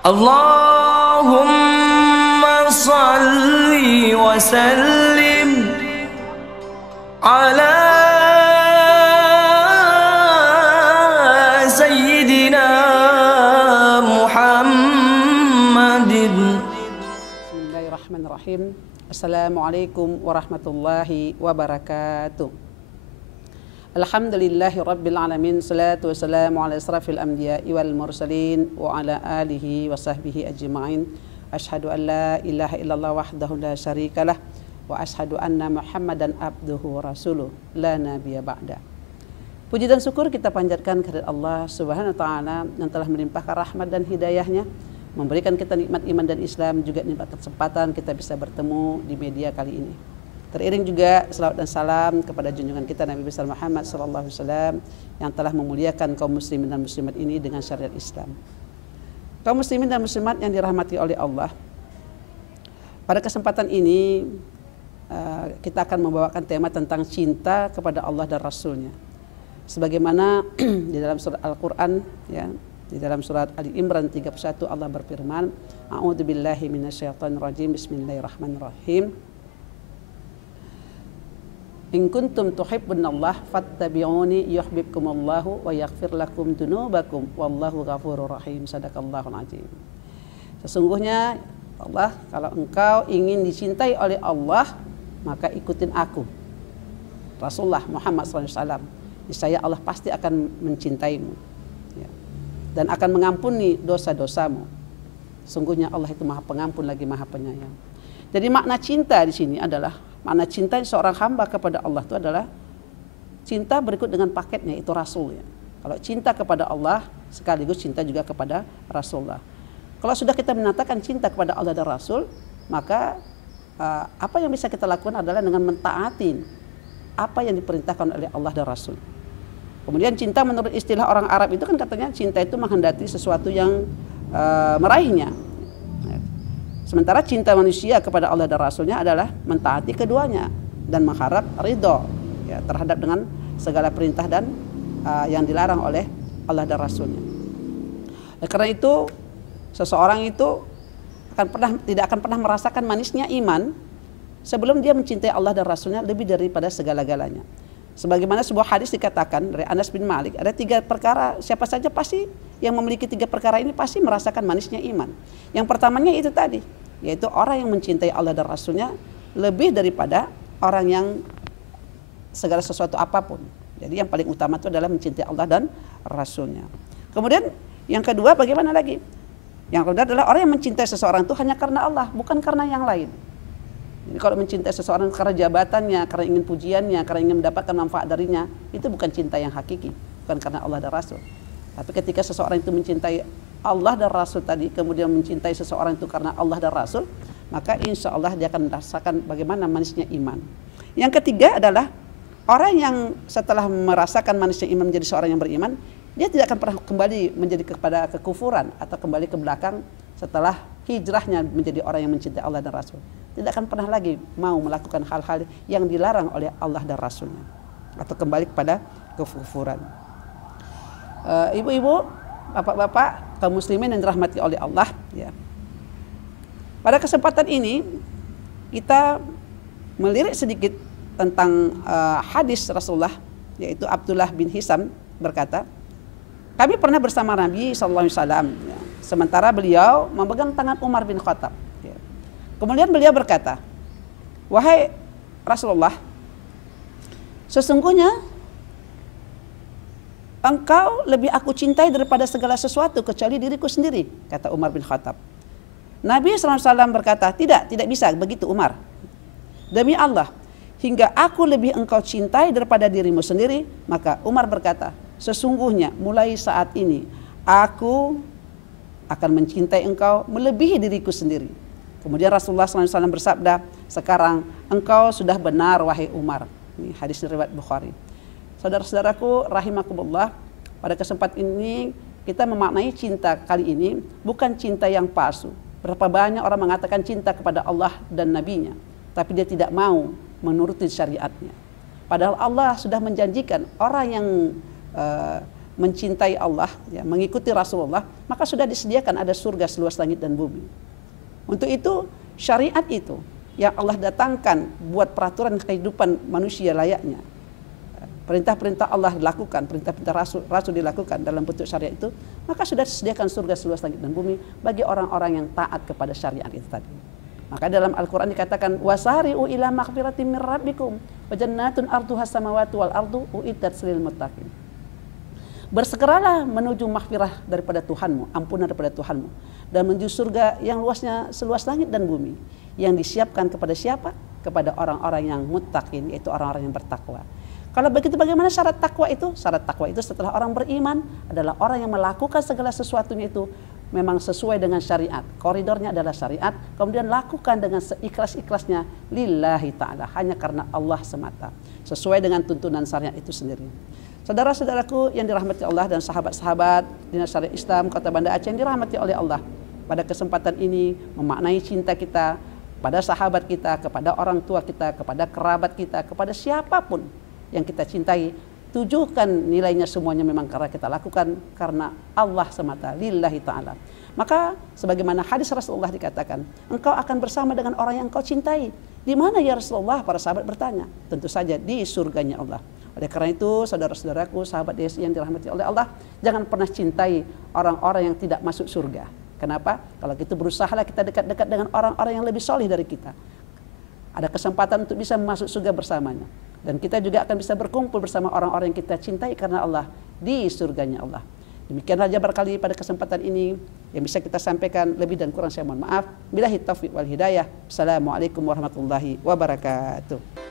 Allahumma salli wa sallim ala sayyidina Muhammadin. Bismillahirrahmanirrahim. Assalamualaikum warahmatullahi wabarakatuh. Alhamdulillahi rabbil alamin. Salatu wassalamu ala asrafil anbiya'i wal mursalin wa ala alihi wa sahbihi ajma'in. Ashhadu an la ilaha illallah wahdahu la syarikalah wa ashhadu anna Muhammadan abduhu wa rasuluh la nabiyya ba'da. Puji dan syukur kita panjatkan kehadirat Allah Subhanahu wa taala yang telah melimpahkan rahmat dan hidayahnya, memberikan kita nikmat iman dan Islam, juga nikmat kesempatan kita bisa bertemu di media kali ini. Teriring juga salawat dan salam kepada junjungan kita Nabi besar Muhammad sallallahu alaihi wasallam yang telah memuliakan kaum muslimin dan muslimat ini dengan syariat Islam. Kaum muslimin dan muslimat yang dirahmati oleh Allah, pada kesempatan ini kita akan membawakan tema tentang cinta kepada Allah dan Rasulnya. Sebagaimana di dalam surat Al-Quran, ya, di dalam surat Ali Imran 31 Allah berfirman, A'udzubillahi minasyaitonirrajim, Bismillahirrahmanirrahim. In kuntum tuhibbunallah fattabi'uni yuhibbukumullahu wa yaghfir lakum dzunubakum wallahu ghafurur rahim. Sadaqallahul azim. Sesungguhnya Allah, kalau engkau ingin dicintai oleh Allah, maka ikutin aku, Rasulullah Muhammad SAW. Niscaya Allah pasti akan mencintaimu, ya, dan akan mengampuni dosa-dosamu. Sungguhnya Allah itu Maha Pengampun lagi Maha Penyayang. Jadi makna cinta di sini adalah, makna cinta seorang hamba kepada Allah itu adalah cinta berikut dengan paketnya, itu Rasul, ya. Kalau cinta kepada Allah sekaligus cinta juga kepada Rasulullah. Kalau sudah kita menyatakan cinta kepada Allah dan Rasul, maka apa yang bisa kita lakukan adalah dengan mentaati apa yang diperintahkan oleh Allah dan Rasul. Kemudian cinta menurut istilah orang Arab itu kan katanya cinta itu menghendaki sesuatu yang meraihnya. Sementara cinta manusia kepada Allah dan Rasulnya adalah mentaati keduanya dan mengharap ridho, ya, terhadap dengan segala perintah dan yang dilarang oleh Allah dan Rasulnya. Karena itu seseorang itu tidak akan pernah merasakan manisnya iman sebelum dia mencintai Allah dan Rasulnya lebih daripada segala-galanya. Sebagaimana sebuah hadis dikatakan dari Anas bin Malik, ada 3 perkara, siapa saja pasti yang memiliki 3 perkara ini pasti merasakan manisnya iman. Yang pertamanya itu tadi, yaitu orang yang mencintai Allah dan Rasulnya lebih daripada orang yang segala sesuatu apapun. Jadi yang paling utama itu adalah mencintai Allah dan Rasulnya. Kemudian yang kedua, bagaimana lagi? Yang kedua adalah orang yang mencintai seseorang itu hanya karena Allah, bukan karena yang lain. Jadi kalau mencintai seseorang karena jabatannya, karena ingin pujiannya, karena ingin mendapatkan manfaat darinya, itu bukan cinta yang hakiki, bukan karena Allah dan Rasul. Tapi ketika seseorang itu mencintai Allah dan Rasul tadi, kemudian mencintai seseorang itu karena Allah dan Rasul, maka insya Allah dia akan merasakan bagaimana manisnya iman. Yang ketiga adalah orang yang setelah merasakan manisnya iman menjadi seorang yang beriman, dia tidak akan pernah kembali menjadi kepada kekufuran atau kembali ke belakang setelah hijrahnya menjadi orang yang mencintai Allah dan Rasul. Tidak akan pernah lagi mau melakukan hal-hal yang dilarang oleh Allah dan Rasulnya atau kembali kepada kekufuran. Ibu-ibu, bapak-bapak, kaum muslimin yang dirahmati oleh Allah, ya. Pada kesempatan ini kita melirik sedikit tentang hadis Rasulullah, yaitu Abdullah bin Hisam berkata, kami pernah bersama Nabi SAW, ya, sementara beliau memegang tangan Umar bin Khattab. Ya. Kemudian beliau berkata, wahai Rasulullah, sesungguhnya engkau lebih aku cintai daripada segala sesuatu kecuali diriku sendiri, kata Umar bin Khattab. Nabi SAW berkata, tidak bisa begitu Umar. Demi Allah, hingga aku lebih engkau cintai daripada dirimu sendiri. Maka Umar berkata, sesungguhnya mulai saat ini aku akan mencintai engkau melebihi diriku sendiri. Kemudian Rasulullah SAW bersabda, sekarang engkau sudah benar wahai Umar. Ini hadis riwayat Bukhari. Saudara-saudaraku rahimakumullah, pada kesempatan ini kita memaknai cinta kali ini bukan cinta yang palsu. Berapa banyak orang mengatakan cinta kepada Allah dan Nabi-Nya, tapi dia tidak mau menuruti syariatnya. Padahal Allah sudah menjanjikan orang yang mencintai Allah, ya, mengikuti Rasulullah, maka sudah disediakan ada surga seluas langit dan bumi. Untuk itu syariat itu yang Allah datangkan buat peraturan kehidupan manusia layaknya. Perintah-perintah Allah dilakukan, perintah-perintah Rasul dilakukan dalam bentuk syariat itu, maka sudah disediakan surga seluas langit dan bumi bagi orang-orang yang taat kepada syariat itu tadi. Maka dalam Al-Quran dikatakan wasari'u ila maghfiratin min rabbikum wa jannatun arduha samawati wal ardu uiddat lil muttaqin. Bersegeralah menuju maghfirah daripada Tuhanmu, ampunan daripada Tuhanmu, dan menuju surga yang luasnya seluas langit dan bumi, yang disiapkan kepada siapa? Kepada orang-orang yang muttaqin, yaitu orang-orang yang bertakwa. Kalau begitu bagaimana syarat takwa itu? Syarat takwa itu setelah orang beriman adalah orang yang melakukan segala sesuatunya itu memang sesuai dengan syariat. Koridornya adalah syariat, kemudian lakukan dengan seikhlas-ikhlasnya lillahi ta'ala, hanya karena Allah semata, sesuai dengan tuntunan syariat itu sendiri. Saudara-saudaraku yang dirahmati Allah dan sahabat-sahabat Dinas Syariat Islam Kota Banda Aceh yang dirahmati oleh Allah, pada kesempatan ini memaknai cinta kita pada sahabat kita, kepada orang tua kita, kepada kerabat kita, kepada siapapun yang kita cintai, tujukan nilainya semuanya memang karena kita lakukan karena Allah semata, lillahi ta'ala. Maka sebagaimana hadis Rasulullah dikatakan, engkau akan bersama dengan orang yang engkau cintai. Di mana ya Rasulullah? Para sahabat bertanya. Tentu saja di surganya Allah. Oleh karena itu, saudara-saudaraku, sahabat DSI yang dirahmati oleh Allah, jangan pernah cintai orang-orang yang tidak masuk surga. Kenapa? Kalau gitu berusahalah kita dekat-dekat dengan orang-orang yang lebih solih dari kita. Ada kesempatan untuk bisa masuk surga bersamanya. Dan kita juga akan bisa berkumpul bersama orang-orang yang kita cintai karena Allah di surganya Allah. Demikianlah saja barangkali pada kesempatan ini yang bisa kita sampaikan, lebih dan kurang saya mohon maaf. Billahi taufiq wal hidayah. Assalamualaikum warahmatullahi wabarakatuh.